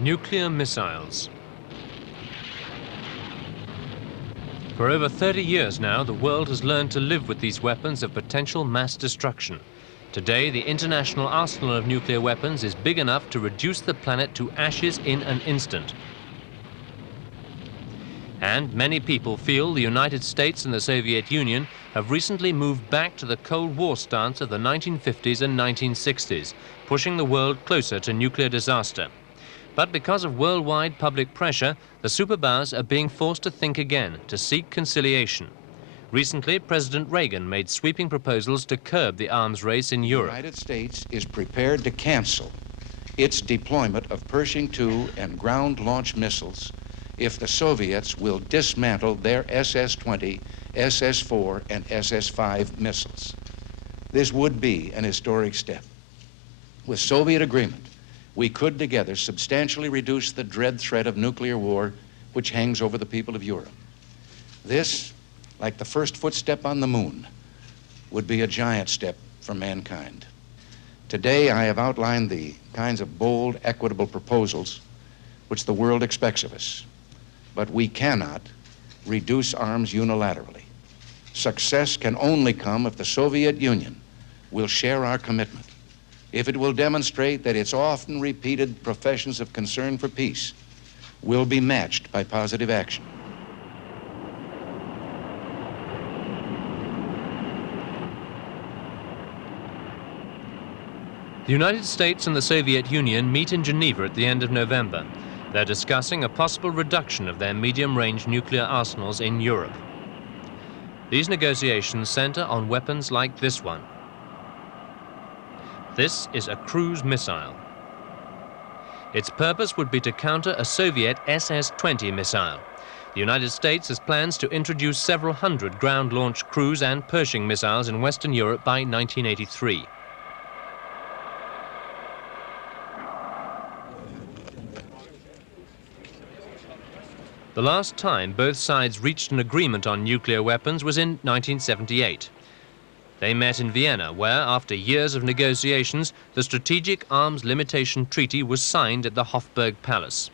Nuclear missiles. For over 30 years now, the world has learned to live with these weapons of potential mass destruction. Today, the international arsenal of nuclear weapons is big enough to reduce the planet to ashes in an instant. And many people feel the United States and the Soviet Union have recently moved back to the Cold War stance of the 1950s and 1960s, pushing the world closer to nuclear disaster. But because of worldwide public pressure, the superpowers are being forced to think again, to seek conciliation. Recently, President Reagan made sweeping proposals to curb the arms race in Europe. The United States is prepared to cancel its deployment of Pershing II and ground-launched missiles if the Soviets will dismantle their SS-20, SS-4, and SS-5 missiles. This would be an historic step. With Soviet agreement, we could together substantially reduce the dread threat of nuclear war which hangs over the people of Europe. This, like the first footstep on the moon, would be a giant step for mankind. Today, I have outlined the kinds of bold, equitable proposals which the world expects of us. But we cannot reduce arms unilaterally. Success can only come if the Soviet Union will share our commitment, if it will demonstrate that its often repeated professions of concern for peace will be matched by positive action. The United States and the Soviet Union meet in Geneva at the end of November. They're discussing a possible reduction of their medium-range nuclear arsenals in Europe. These negotiations center on weapons like this one. This is a cruise missile. Its purpose would be to counter a Soviet SS-20 missile. The United States has plans to introduce several hundred ground-launched cruise and Pershing missiles in Western Europe by 1983. The last time both sides reached an agreement on nuclear weapons was in 1978. They met in Vienna, where, after years of negotiations, the Strategic Arms Limitation Treaty was signed at the Hofburg Palace.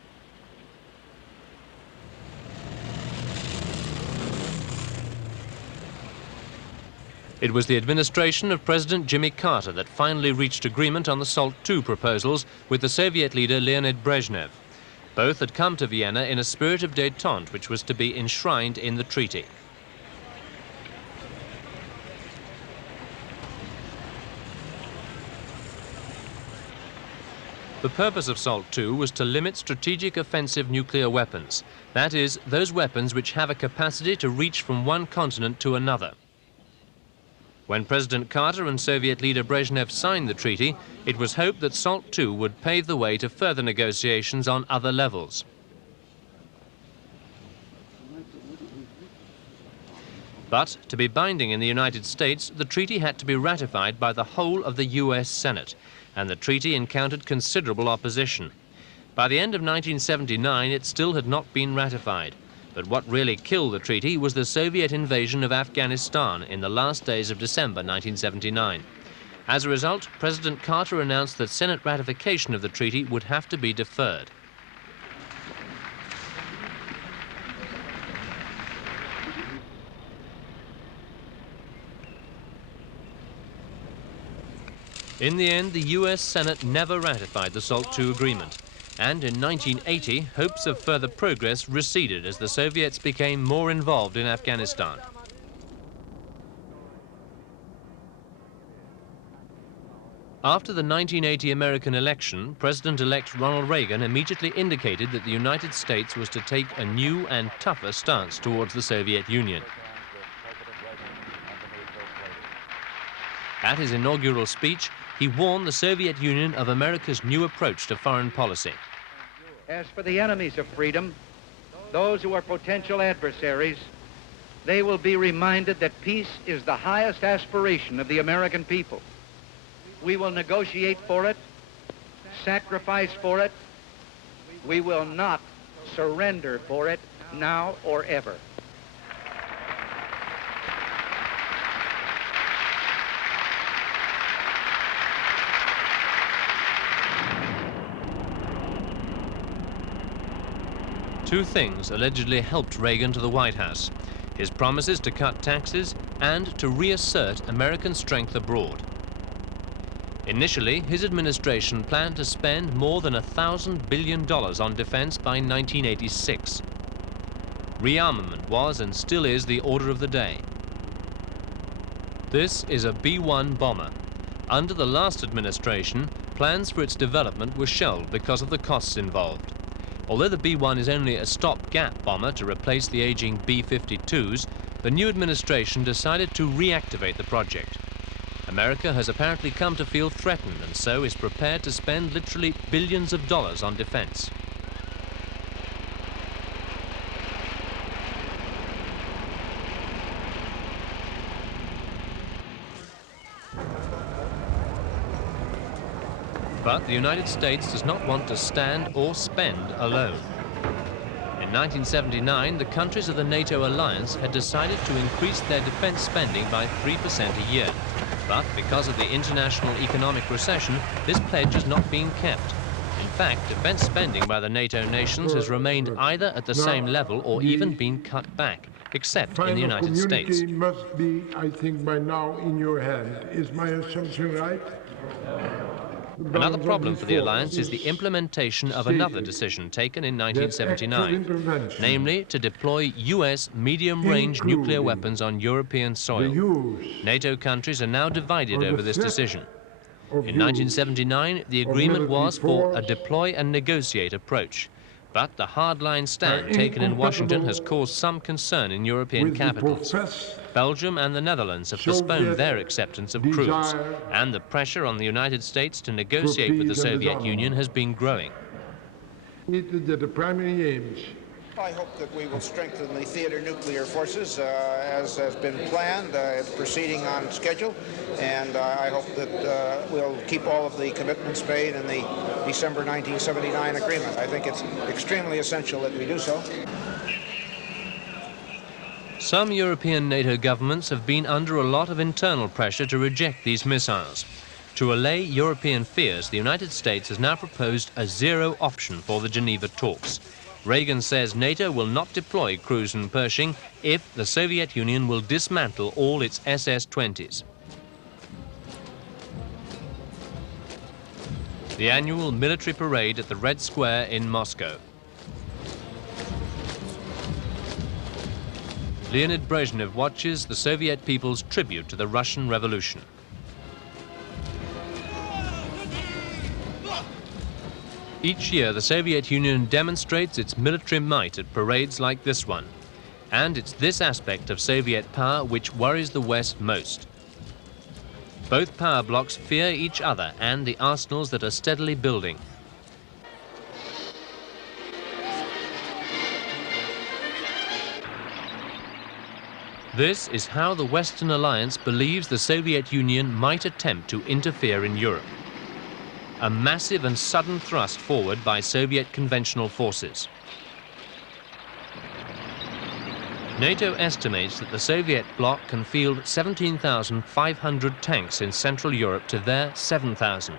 It was the administration of President Jimmy Carter that finally reached agreement on the SALT II proposals with the Soviet leader Leonid Brezhnev. Both had come to Vienna in a spirit of détente, which was to be enshrined in the treaty. The purpose of SALT II was to limit strategic offensive nuclear weapons. That is, those weapons which have a capacity to reach from one continent to another. When President Carter and Soviet leader Brezhnev signed the treaty, it was hoped that SALT II would pave the way to further negotiations on other levels. But to be binding in the United States, the treaty had to be ratified by the whole of the US Senate, and the treaty encountered considerable opposition. By the end of 1979, it still had not been ratified. But what really killed the treaty was the Soviet invasion of Afghanistan in the last days of December 1979. As a result, President Carter announced that Senate ratification of the treaty would have to be deferred. In the end, the US Senate never ratified the SALT II agreement. And in 1980, hopes of further progress receded as the Soviets became more involved in Afghanistan. After the 1980 American election, President-elect Ronald Reagan immediately indicated that the United States was to take a new and tougher stance towards the Soviet Union. At his inaugural speech, he warned the Soviet Union of America's new approach to foreign policy. As for the enemies of freedom, those who are potential adversaries, they will be reminded that peace is the highest aspiration of the American people. We will negotiate for it, sacrifice for it. We will not surrender for it now or ever. Two things allegedly helped Reagan to the White House: his promises to cut taxes and to reassert American strength abroad. Initially, his administration planned to spend more than $1,000 billion on defense by 1986. Rearmament was and still is the order of the day. This is a B-1 bomber. Under the last administration, plans for its development were shelved because of the costs involved. Although the B-1 is only a stopgap bomber to replace the aging B-52s, the new administration decided to reactivate the project. America has apparently come to feel threatened and so is prepared to spend literally billions of dollars on defense. But the United States does not want to stand or spend alone. In 1979, the countries of the NATO alliance had decided to increase their defense spending by 3% a year. But because of the international economic recession, this pledge has not been kept. In fact, defense spending by the NATO nations has remained either at the same level or even been cut back, except in the United States. The must be, I think, by now in your hand. Is my assumption right? Another problem for the alliance is the implementation of another decision taken in 1979, namely to deploy US medium-range nuclear weapons on European soil. NATO countries are now divided over this decision. In 1979, the agreement was for a deploy and negotiate approach. But the hardline stand taken in Washington has caused some concern in European capitals. Belgium and the Netherlands have postponed their acceptance of crews, and the pressure on the United States to negotiate with the Soviet Union has been growing. The primary aims. I hope that we will strengthen the theater nuclear forces as has been planned. It's proceeding on schedule, and I hope that we'll keep all of the commitments made in the December 1979 agreement. I think it's extremely essential that we do so. Some European NATO governments have been under a lot of internal pressure to reject these missiles. To allay European fears, the United States has now proposed a zero option for the Geneva talks. Reagan says NATO will not deploy Cruise and Pershing if the Soviet Union will dismantle all its SS-20s. The annual military parade at the Red Square in Moscow. Leonid Brezhnev watches the Soviet people's tribute to the Russian Revolution. Each year, the Soviet Union demonstrates its military might at parades like this one. And it's this aspect of Soviet power which worries the West most. Both power blocs fear each other and the arsenals that are steadily building. This is how the Western Alliance believes the Soviet Union might attempt to interfere in Europe. A massive and sudden thrust forward by Soviet conventional forces. NATO estimates that the Soviet bloc can field 17,500 tanks in Central Europe to their 7,000,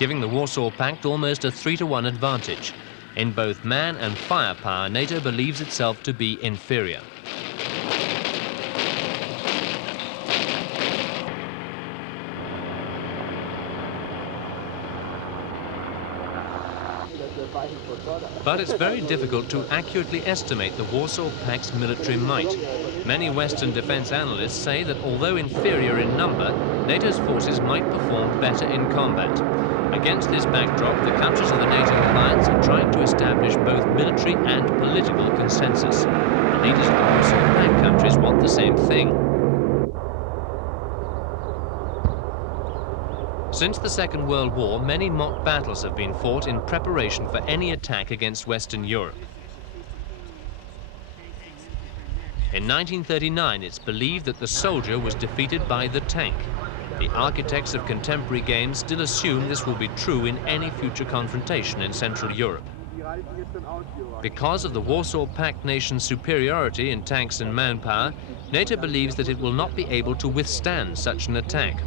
giving the Warsaw Pact almost a 3-to-1 advantage. In both man and firepower, NATO believes itself to be inferior. But it's very difficult to accurately estimate the Warsaw Pact's military might. Many Western defense analysts say that although inferior in number, NATO's forces might perform better in combat. Against this backdrop, the countries of the NATO alliance are trying to establish both military and political consensus. The leaders of the Warsaw Pact countries want the same thing. Since the Second World War, many mock battles have been fought in preparation for any attack against Western Europe. In 1939, it's believed that the soldier was defeated by the tank. The architects of contemporary games still assume this will be true in any future confrontation in Central Europe. Because of the Warsaw Pact nations' superiority in tanks and manpower, NATO believes that it will not be able to withstand such an attack.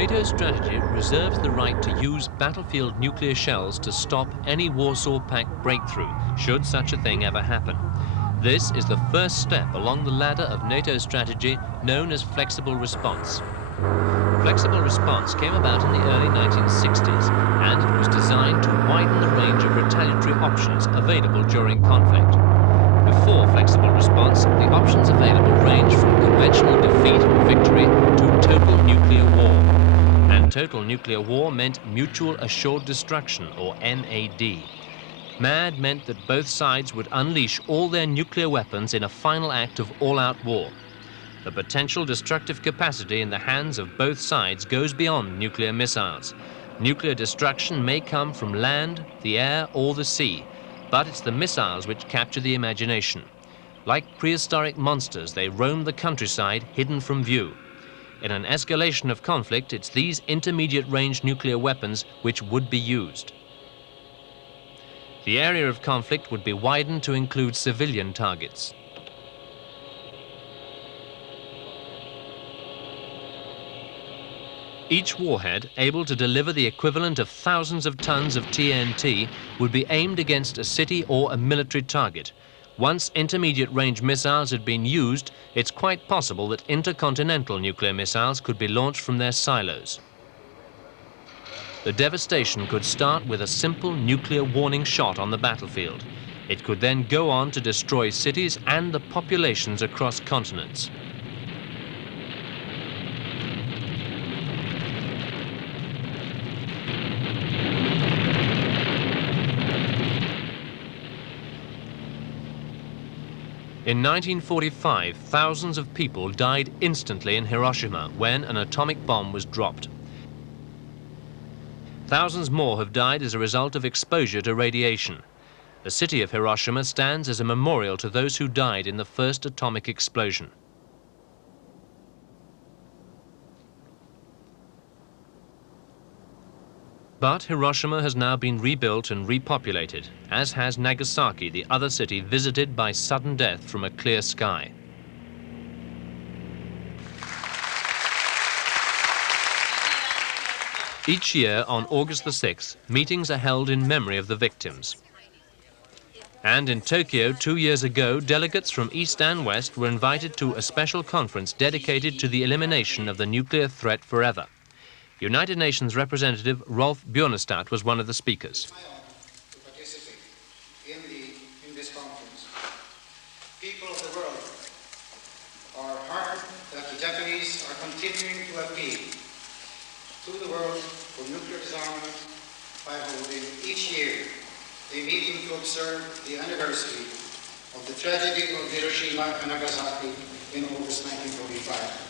NATO strategy reserves the right to use battlefield nuclear shells to stop any Warsaw Pact breakthrough, should such a thing ever happen. This is the first step along the ladder of NATO strategy known as flexible response. Flexible response came about in the early 1960s, and it was designed to widen the range of retaliatory options available during conflict. Before flexible response, the options available range from conventional defeat and victory to total nuclear war. And total nuclear war meant mutual assured destruction, or MAD. MAD meant that both sides would unleash all their nuclear weapons in a final act of all-out war. The potential destructive capacity in the hands of both sides goes beyond nuclear missiles. Nuclear destruction may come from land, the air, or the sea, but it's the missiles which capture the imagination. Like prehistoric monsters, they roam the countryside, hidden from view. In an escalation of conflict, it's these intermediate-range nuclear weapons which would be used. The area of conflict would be widened to include civilian targets. Each warhead, able to deliver the equivalent of thousands of tons of TNT, would be aimed against a city or a military target. Once intermediate-range missiles had been used, it's quite possible that intercontinental nuclear missiles could be launched from their silos. The devastation could start with a simple nuclear warning shot on the battlefield. It could then go on to destroy cities and the populations across continents. In 1945, thousands of people died instantly in Hiroshima when an atomic bomb was dropped. Thousands more have died as a result of exposure to radiation. The city of Hiroshima stands as a memorial to those who died in the first atomic explosion. But Hiroshima has now been rebuilt and repopulated, as has Nagasaki, the other city visited by sudden death from a clear sky. Each year on August the 6th, meetings are held in memory of the victims. And in Tokyo 2 years ago, delegates from East and West were invited to a special conference dedicated to the elimination of the nuclear threat forever. United Nations representative Rolf Bjornestad was one of the speakers. To participate in this conference. People of the world are heartened that the Japanese are continuing to appeal to the world for nuclear disarmament by holding each year a meeting to observe the anniversary of the tragedy of Hiroshima and Nagasaki in August 1945.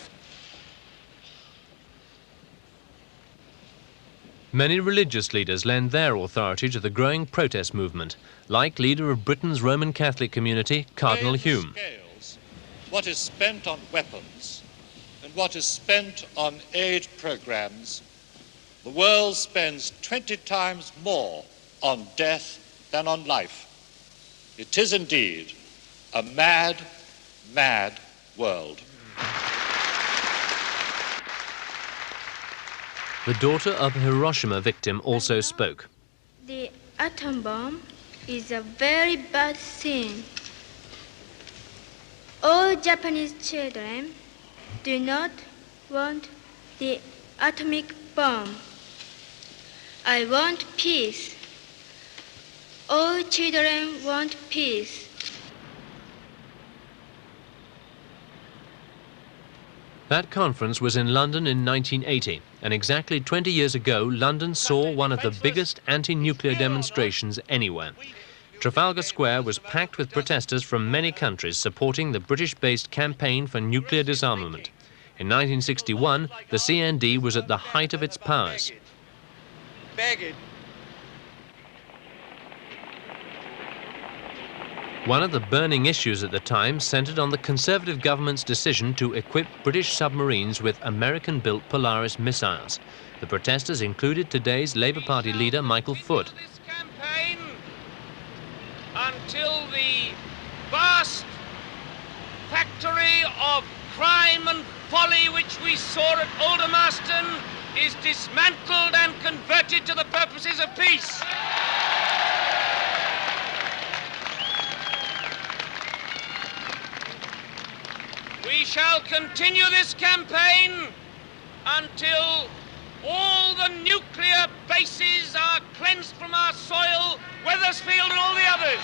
Many religious leaders lend their authority to the growing protest movement, like leader of Britain's Roman Catholic community, Cardinal Hume. Scales, what is spent on weapons and what is spent on aid programs, the world spends 20 times more on death than on life. It is indeed a mad, mad world. The daughter of a Hiroshima victim also spoke. The atom bomb is a very bad thing. All Japanese children do not want the atomic bomb. I want peace. All children want peace. That conference was in London in 1980, and exactly 20 years ago, London saw one of the biggest anti-nuclear demonstrations anywhere. Trafalgar Square was packed with protesters from many countries supporting the British-based campaign for nuclear disarmament. In 1961, the CND was at the height of its powers. One of the burning issues at the time centered on the Conservative government's decision to equip British submarines with American-built Polaris missiles. The protesters included today's Labour Party leader, Michael Foot. This campaign until the vast factory of crime and folly which we saw at Aldermaston is dismantled and converted to the purposes of peace. We shall continue this campaign until all the nuclear bases are cleansed from our soil, Wethersfield and all the others.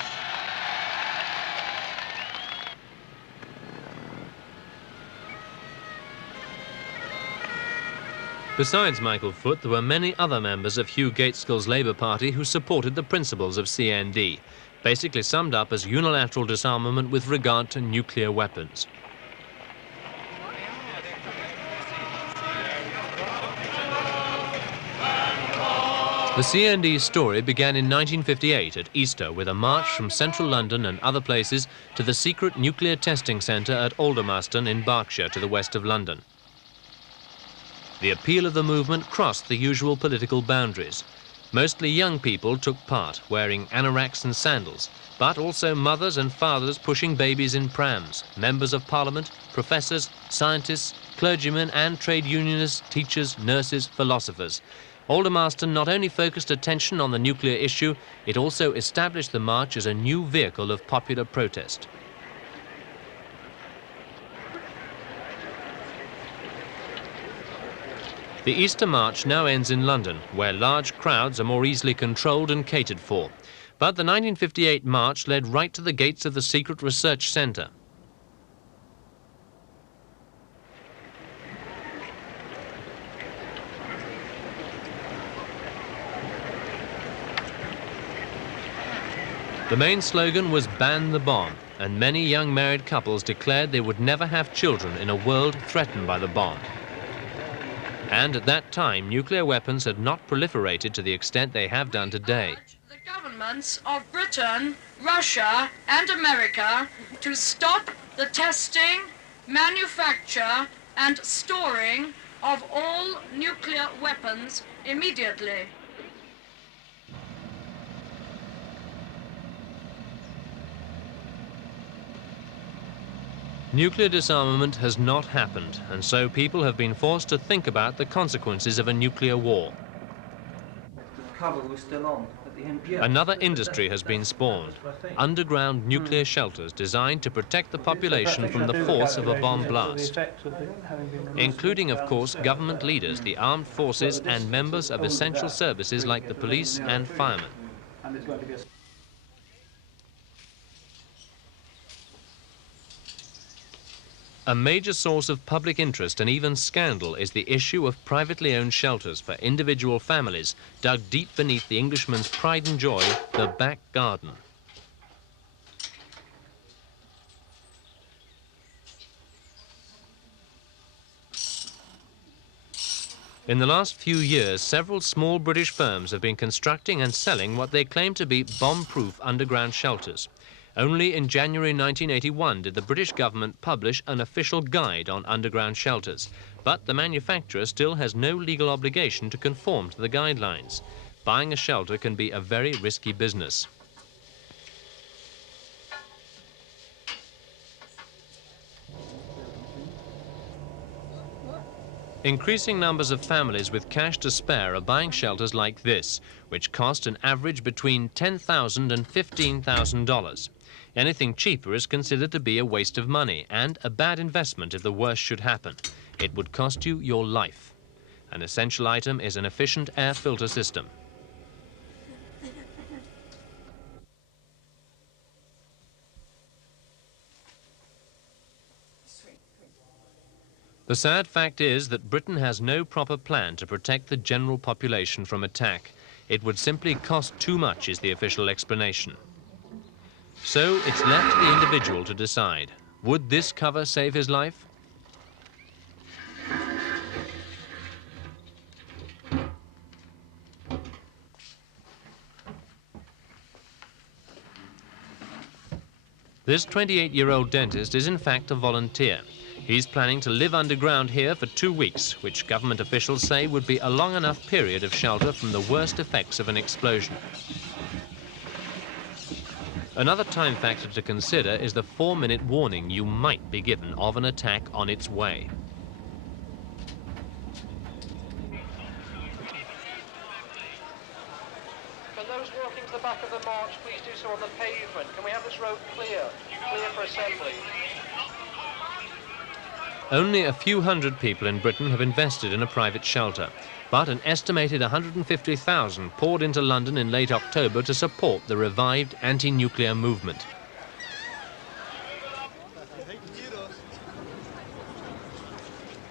Besides Michael Foot, there were many other members of Hugh Gaitskell's Labour Party who supported the principles of CND, basically summed up as unilateral disarmament with regard to nuclear weapons. The CND story began in 1958 at Easter with a march from central London and other places to the secret nuclear testing centre at Aldermaston in Berkshire to the west of London. The appeal of the movement crossed the usual political boundaries. Mostly young people took part, wearing anoraks and sandals, but also mothers and fathers pushing babies in prams, members of parliament, professors, scientists, clergymen and trade unionists, teachers, nurses, philosophers. Aldermaston not only focused attention on the nuclear issue, it also established the march as a new vehicle of popular protest. The Easter March now ends in London, where large crowds are more easily controlled and catered for. But the 1958 march led right to the gates of the Secret Research Centre. The main slogan was "Ban the bomb," and many young married couples declared they would never have children in a world threatened by the bomb. And at that time, nuclear weapons had not proliferated to the extent they have done today. The governments of Britain, Russia and America to stop the testing, manufacture and storing of all nuclear weapons immediately. Nuclear disarmament has not happened, and so people have been forced to think about the consequences of a nuclear war. The cover was still on at the end. Another industry has been spawned, underground nuclear shelters designed to protect the population from the force of a bomb blast, including, of course, government leaders, the armed forces and members of essential services like the police and firemen. A major source of public interest and even scandal is the issue of privately owned shelters for individual families dug deep beneath the Englishman's pride and joy, the back garden. In the last few years, several small British firms have been constructing and selling what they claim to be bomb-proof underground shelters. Only in January 1981 did the British government publish an official guide on underground shelters, but the manufacturer still has no legal obligation to conform to the guidelines. Buying a shelter can be a very risky business. Increasing numbers of families with cash to spare are buying shelters like this, which cost an average between $10,000 and $15,000. Anything cheaper is considered to be a waste of money and a bad investment if the worst should happen. It would cost you your life. An essential item is an efficient air filter system. The sad fact is that Britain has no proper plan to protect the general population from attack. It would simply cost too much, is the official explanation. So it's left to the individual to decide. Would this cover save his life? This 28-year-old dentist is in fact a volunteer. He's planning to live underground here for 2 weeks, which government officials say would be a long enough period of shelter from the worst effects of an explosion. Another time factor to consider is the 4-minute warning you might be given of an attack on its way. walking to the back of the march, please do so on the pavement. Can we have this road clear? Clear for assembly. Only a few hundred people in Britain have invested in a private shelter, but an estimated 150,000 poured into London in late October to support the revived anti-nuclear movement.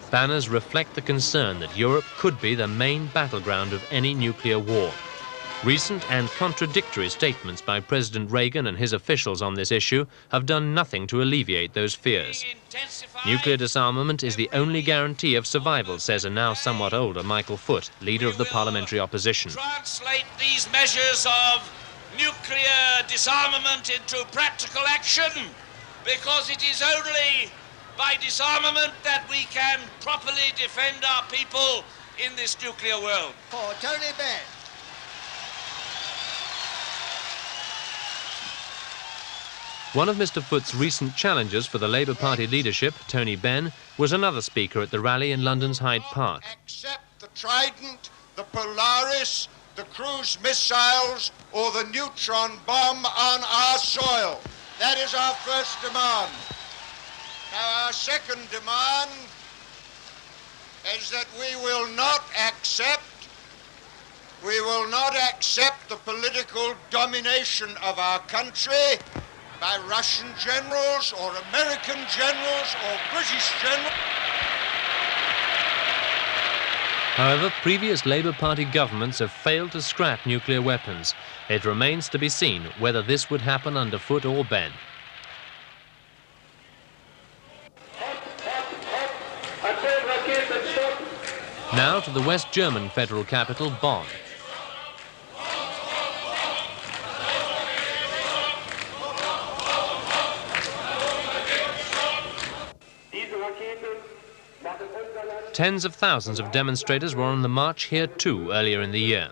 Banners reflect the concern that Europe could be the main battleground of any nuclear war. Recent and contradictory statements by President Reagan and his officials on this issue have done nothing to alleviate those fears. Nuclear disarmament is the only guarantee of survival, says a now somewhat older Michael Foot, leader of the parliamentary opposition. Translate these measures of nuclear disarmament into practical action, because it is only by disarmament that we can properly defend our people in this nuclear world. For Tony Benn. One of Mr. Foot's recent challengers for the Labour Party leadership, Tony Benn, was another speaker at the rally in London's Hyde Park. Accept the Trident, the Polaris, the cruise missiles, or the neutron bomb on our soil. That is our first demand. Now, our second demand is that we will not accept the political domination of our country by Russian generals or American generals or British generals. However, previous Labour Party governments have failed to scrap nuclear weapons. It remains to be seen whether this would happen under Foot or Benn. Now to the West German federal capital, Bonn. Tens of thousands of demonstrators were on the march here too earlier in the year.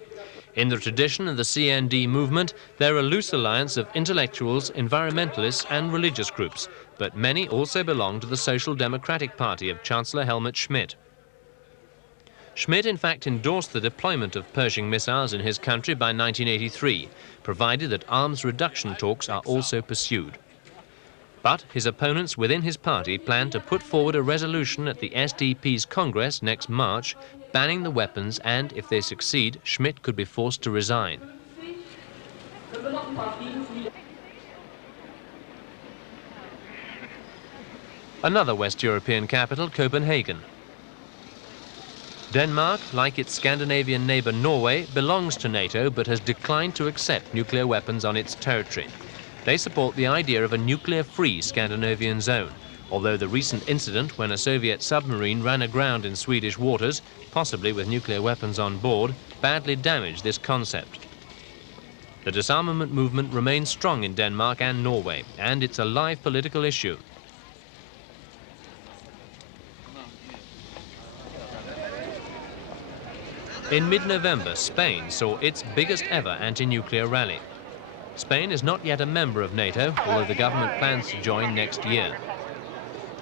In the tradition of the CND movement, they're a loose alliance of intellectuals, environmentalists and religious groups, but many also belong to the Social Democratic Party of Chancellor Helmut Schmidt. Schmidt in fact endorsed the deployment of Pershing missiles in his country by 1983, provided that arms reduction talks are also pursued. But his opponents within his party plan to put forward a resolution at the SDP's Congress next March, banning the weapons, and if they succeed, Schmidt could be forced to resign. Another West European capital, Copenhagen. Denmark, like its Scandinavian neighbour Norway, belongs to NATO but has declined to accept nuclear weapons on its territory. They support the idea of a nuclear-free Scandinavian zone, although the recent incident when a Soviet submarine ran aground in Swedish waters, possibly with nuclear weapons on board, badly damaged this concept. The disarmament movement remains strong in Denmark and Norway, and it's a live political issue. In mid-November, Spain saw its biggest ever anti-nuclear rally. Spain is not yet a member of NATO, although the government plans to join next year.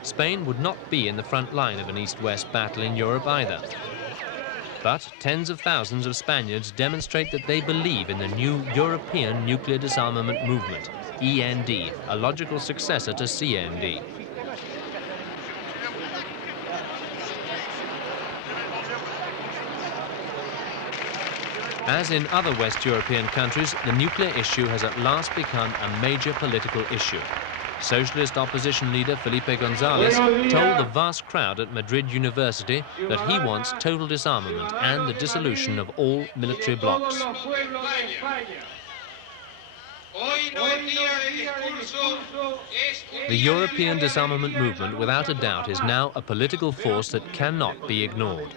Spain would not be in the front line of an East-West battle in Europe either. But tens of thousands of Spaniards demonstrate that they believe in the new European nuclear disarmament movement, END, a logical successor to CND. As in other West European countries, the nuclear issue has at last become a major political issue. Socialist opposition leader Felipe González told the vast crowd at Madrid University that he wants total disarmament and the dissolution of all military blocs. The European disarmament movement, without a doubt, is now a political force that cannot be ignored.